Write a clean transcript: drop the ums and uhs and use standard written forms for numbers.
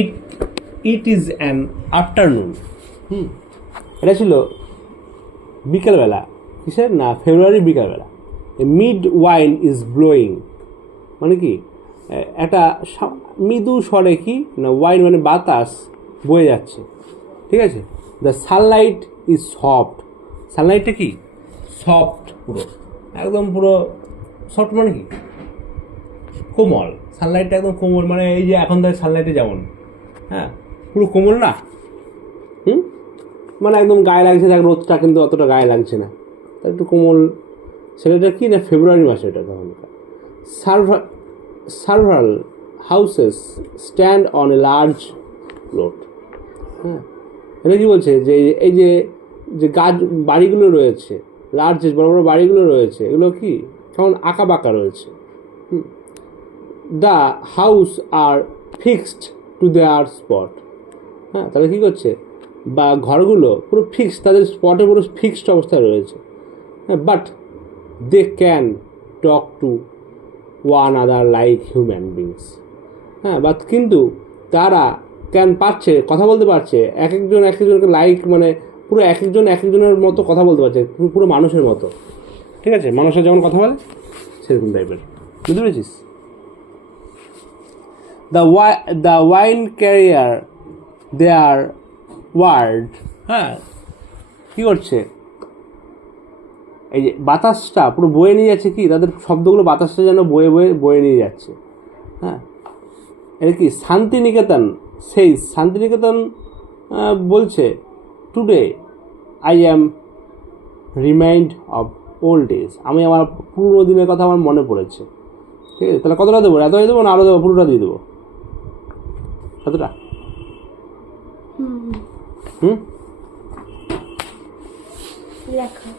It it is an afternoon. এটা ছিল বিকেলবেলা, কিসের না ফেব্রুয়ারি বিকেলবেলা। মিড ওয়াইন ইজ ব্লোয়িং মানে কি একটা মৃদু স্বরে কি না ওয়াইন মানে বাতাস বয়ে যাচ্ছে, ঠিক আছে। দ্য সানলাইট ইজ সফট, সানলাইটটা কি সফট, পুরো একদম পুরো সফট মানে কি কোমল, সানলাইটটা একদম কোমল, মানে এই যে এখন তার সানলাইটে যেমন হ্যাঁ পুরো কোমল না, মানে একদম গায়ে লাগছে দেখ রোদটা, কিন্তু অতটা গায়ে লাগছে না, তার একটু কোমল। সেটা কি না ফেব্রুয়ারি মাসে এটা তখনকার। Several houses stand on a large plot. হ্যাঁ, এটা কি বলছে যে এই যে যে গাছ বাড়িগুলো রয়েছে, লার্জ বড় বড় বাড়িগুলো রয়েছে, এগুলো কি কেমন আঁকা বাঁকা রয়েছে। The house are fixed to their spot. হ্যাঁ, তাহলে কী করছে বা ঘরগুলো পুরো ফিক্সড, তাদের স্পটে পুরো ফিক্সড অবস্থায় রয়েছে। হ্যাঁ, but they can talk to one another like human beings. হ্যাঁ, বাট কিন্তু তারা ক্যান পারছে, কথা বলতে পারছে, এক একজনকে লাইক মানে পুরো এক একজনের মতো কথা বলতে পারছে, পুরো মানুষের মতো, ঠিক আছে, মানুষের যেমন কথা বলে সেরকম টাইপের, বুঝতে পেরেছিস। The wind carrier their word. হ্যাঁ, কী করছে এই যে বাতাসটা পুরো বয়ে নিয়ে যাচ্ছে, কি তাদের শব্দগুলো বাতাসটা যেন বয়ে নিয়ে যাচ্ছে। হ্যাঁ, এটা কি শান্তিনিকেতন, সেই শান্তিনিকেতন বলছে today I am remind of old days, আমি আমার পুরনো দিনের কথা আমার মনে পড়েছে। ঠিক আছে, তাহলে কতটা দেবো, এতটাই দেবো না আরও দেবো, পুরোটা দিয়ে দেবো, কতটা? লেখা